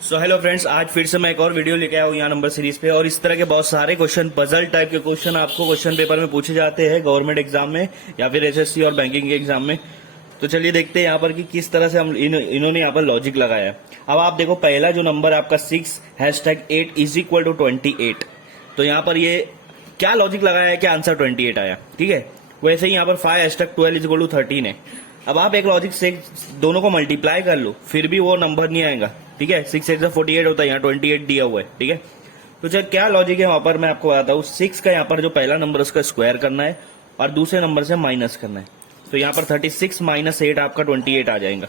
So hello friends, आज फिर से मैं एक और वीडियो लेके आया हूँ यहाँ नंबर सीरीज पे। और इस तरह के बहुत सारे क्वेश्चन, पजल टाइप के क्वेश्चन आपको क्वेश्चन पेपर में पूछे जाते हैं गवर्नमेंट एग्जाम में या फिर एसएससी और बैंकिंग के एग्जाम में। तो चलिए देखते हैं यहाँ पर कि किस तरह से हम इन्होंने यहाँ पर लॉजिक लगाया है। अब आप देखो, पहला जो नंबर आपका 6#8 इज इक्वल टू 28। तो यहाँ पर ये क्या लॉजिक लगाया है कि आंसर 28 आया, ठीक है। वैसे ही यहाँ पर 5#12 इज इक्वल टू 13 है। अब आप एक लॉजिक से दोनों को मल्टीप्लाई कर लो, फिर भी वो नंबर नहीं आएगा, ठीक है। 6×48 होता है, यहाँ 28 दिया हुआ है, ठीक है। तो चल क्या लॉजिक है वहां पर मैं आपको बताता हूँ। 6 का यहाँ पर जो पहला नंबर उसका स्क्वायर करना है और दूसरे नंबर से माइनस करना है। तो यहाँ पर 36 - 8 आपका 28 आ जाएगा।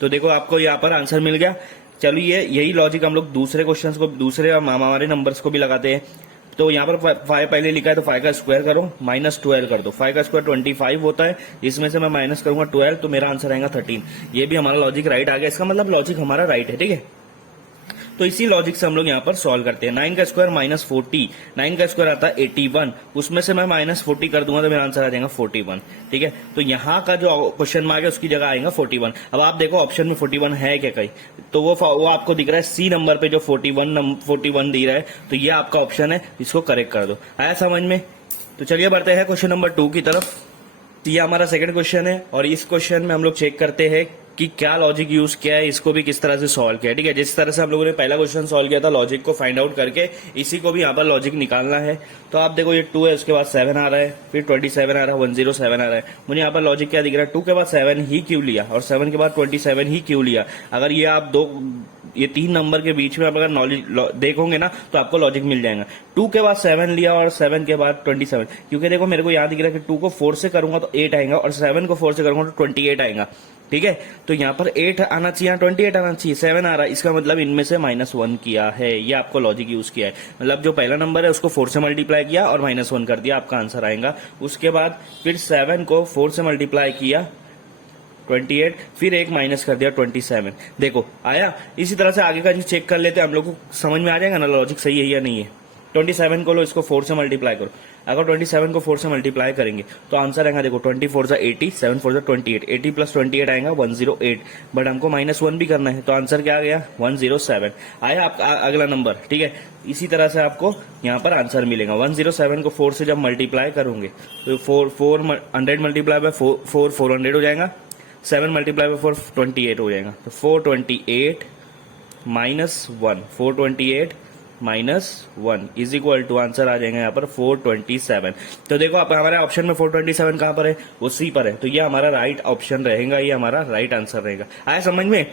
तो देखो आपको यहाँ पर आंसर मिल गया। चलिए यही लॉजिक हम लोग दूसरे क्वेश्चन को, दूसरे हमारे नंबर्स को भी लगाते हैं। तो यहाँ पर 5 पहले लिखा है, तो 5 का स्क्वायर करो, -12 कर दो। 5 का स्क्वायर 25 होता है, इसमें से मैं माइनस करूंगा 12, तो मेरा आंसर आएगा 13। ये भी हमारा लॉजिक राइट आ गया। इसका मतलब लॉजिक हमारा राइट है, ठीक है। तो इसी लॉजिक से हम लोग यहाँ पर सॉल्व करते हैं। 9 का स्क्वायर -40, 9 का स्क्वायर आता है 81, उसमें से मैं -40 कर दूंगा तो मेरा आंसर आ जाएगा 41, ठीक है। तो यहाँ का जो क्वेश्चन मार्क है उसकी जगह आएगा 41। अब आप देखो ऑप्शन में 41 है क्या कहीं, तो वो आपको दिख रहा है सी नंबर पे जो 41 दे रहा है, तो ये आपका ऑप्शन है, इसको करेक्ट कर दो। आया समझ में? तो चलिए बढ़ते हैं क्वेश्चन नंबर 2 की तरफ। ये हमारा सेकंड क्वेश्चन है और इस क्वेश्चन में हम लोग चेक करते हैं कि क्या लॉजिक यूज किया है, इसको भी किस तरह से सॉल्व किया है, ठीक है। जिस तरह से हम लोगों ने पहला क्वेश्चन सॉल्व किया था लॉजिक को फाइंड आउट करके, इसी को भी यहाँ पर लॉजिक निकालना है। तो आप देखो ये 2 है, उसके बाद 7 आ रहा है, फिर 27 आ रहा है, 107 आ रहा है। मुझे यहाँ पर लॉजिक क्या दिख रहा है, 2 के बाद 7 ही क्यों लिया और 7 के बाद 27 ही क्यों लिया। अगर ये आप ये 3 नंबर के बीच में आप अगर नॉलेज देखोगे ना तो आपको लॉजिक मिल जाएगा। 2 के बाद 7 लिया और 7 के बाद 27, क्योंकि देखो मेरे को याद दिख रहा है कि 2 को 4 से करूंगा तो 8 आएगा और 7 को 4 से करूंगा तो 28 आएगा, ठीक है। तो यहाँ पर 8 आना चाहिए, 28 आना चाहिए, 7 आ रहा है, इसका मतलब इनमें से -1 किया है। ये आपको लॉजिक यूज किया है, मतलब जो पहला नंबर है उसको 4 से मल्टीप्लाई किया और -1 कर दिया, आपका आंसर आएगा। उसके बाद फिर 7 को 4 से मल्टीप्लाई किया 28, फिर एक माइनस कर दिया 27। देखो आया। इसी तरह से आगे का जो चेक कर लेते हैं, हम लोग को समझ में आ जाएगा ना लॉजिक सही है या नहीं है। 27 को लो, इसको 4 से मल्टीप्लाई करो। अगर 27 को 4 से मल्टीप्लाई करेंगे तो आंसर आएगा, देखो 24 × 80, 7 4 28, 80 + 28 आएगा 108। बट हमको -1 भी करना है, तो आंसर क्या आ गया 107 आया आपका अगला नंबर, ठीक है। इसी तरह से आपको यहाँ पर आंसर मिलेगा। 107 को 4 से जब मल्टीप्लाई करोगे तो 400 मल्टीप्लाई बाय 4 400 हो जाएगा, 7 मल्टीप्लाई बाय 4 28 हो जाएगा। तो 428 -1, 428 -1 इज इक्वल टू आंसर आ जाएगा यहाँ पर 427। तो देखो आप हमारे ऑप्शन में 427 कहाँ पर है, उसी पर है। तो ये हमारा राइट ऑप्शन रहेगा, ये हमारा राइट आंसर रहेगा। आया समझ में?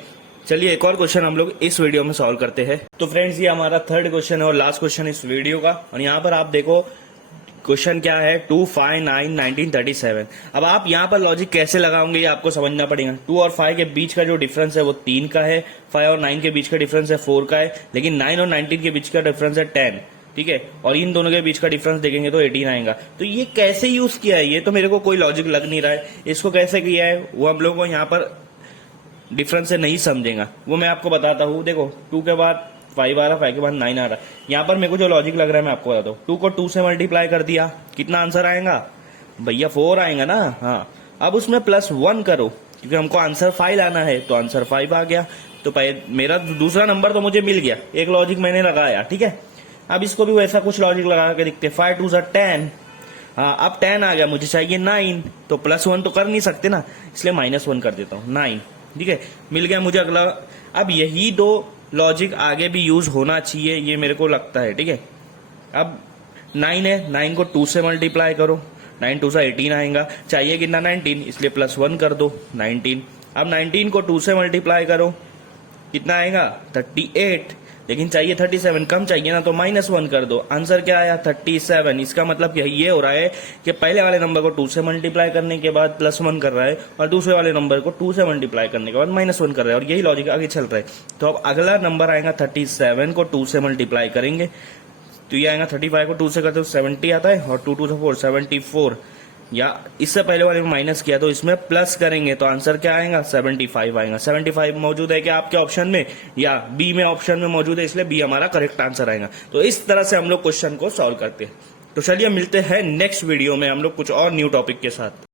चलिए एक और क्वेश्चन हम लोग इस वीडियो में सॉल्व करते हैं। तो फ्रेंड्स ये हमारा थर्ड क्वेश्चन है और लास्ट क्वेश्चन इस वीडियो का। और यहाँ पर आप देखो क्वेश्चन क्या है, 2 5 9 1937। अब आप यहाँ पर लॉजिक कैसे लगाओगे ये आपको समझना पड़ेगा। 2 और 5 के बीच का जो डिफरेंस है वो 3 का है, 5 और 9 के बीच का डिफरेंस है 4 का है, लेकिन 9 और 19 के बीच का डिफरेंस है 10, ठीक है। और इन दोनों के बीच का डिफरेंस देखेंगे तो 18 आएगा। तो ये कैसे यूज किया है, ये तो मेरे को कोई लॉजिक लग नहीं रहा है। इसको कैसे किया है वो हम लोग को यहाँ पर डिफरेंस से नहीं समझेगा, वो मैं आपको बताता हूँ। देखो 2 के बाद 5 आ रहा, 5 के बाद 9 आ रहा है। यहाँ पर मेरे को जो लॉजिक लग रहा है मैं आपको बताता हूँ। 2 को 2 से मल्टीप्लाई कर दिया, कितना आंसर आएगा भैया 4 आएगा ना। हाँ, अब उसमें +1 करो क्योंकि हमको आंसर 5 लाना है, तो आंसर 5 आ गया। तो मेरा दूसरा नंबर तो मुझे मिल गया, एक लॉजिक मैंने लगाया, ठीक है। अब इसको भी वैसा कुछ लॉजिक लगा के दिखते। 5 2 = 10। हाँ, अब 10 आ गया, मुझे चाहिए 9, तो +1 तो कर नहीं सकते ना, इसलिए -1 कर देता हूँ, 9, ठीक है। मिल गया मुझे अगला। अब यही 2 लॉजिक आगे भी यूज होना चाहिए, ये मेरे को लगता है, ठीक है। अब 9 है, 9 को 2 से मल्टीप्लाई करो, 9 2 = 18 आएगा। चाहिए कितना 19, इसलिए +1 कर दो 19। अब 19 को 2 से मल्टीप्लाई करो, कितना आएगा 38, लेकिन चाहिए 37, कम चाहिए ना, तो -1 कर दो। आंसर क्या आया 37। इसका मतलब ये हो रहा है कि पहले वाले नंबर को 2 से मल्टीप्लाई करने के बाद +1 कर रहा है और दूसरे वाले नंबर को 2 से मल्टीप्लाई करने के बाद -1 कर रहा है, और यही लॉजिक आगे चल रहा है। तो अब अगला नंबर आएगा 37 को 2 से मल्टीप्लाई करेंगे तो ये आएगा 35 को 2 से करते हो 70 आता है, और 2 2 = 4 74, या इससे पहले वाले में माइनस किया तो इसमें प्लस करेंगे तो आंसर क्या आएगा 75 आएगा। 75 मौजूद है क्या आपके ऑप्शन में, या बी में ऑप्शन में मौजूद है, इसलिए बी हमारा करेक्ट आंसर आएगा। तो इस तरह से हम लोग क्वेश्चन को सॉल्व करते हैं। तो चलिए मिलते हैं नेक्स्ट वीडियो में हम लोग कुछ और न्यू टॉपिक के साथ।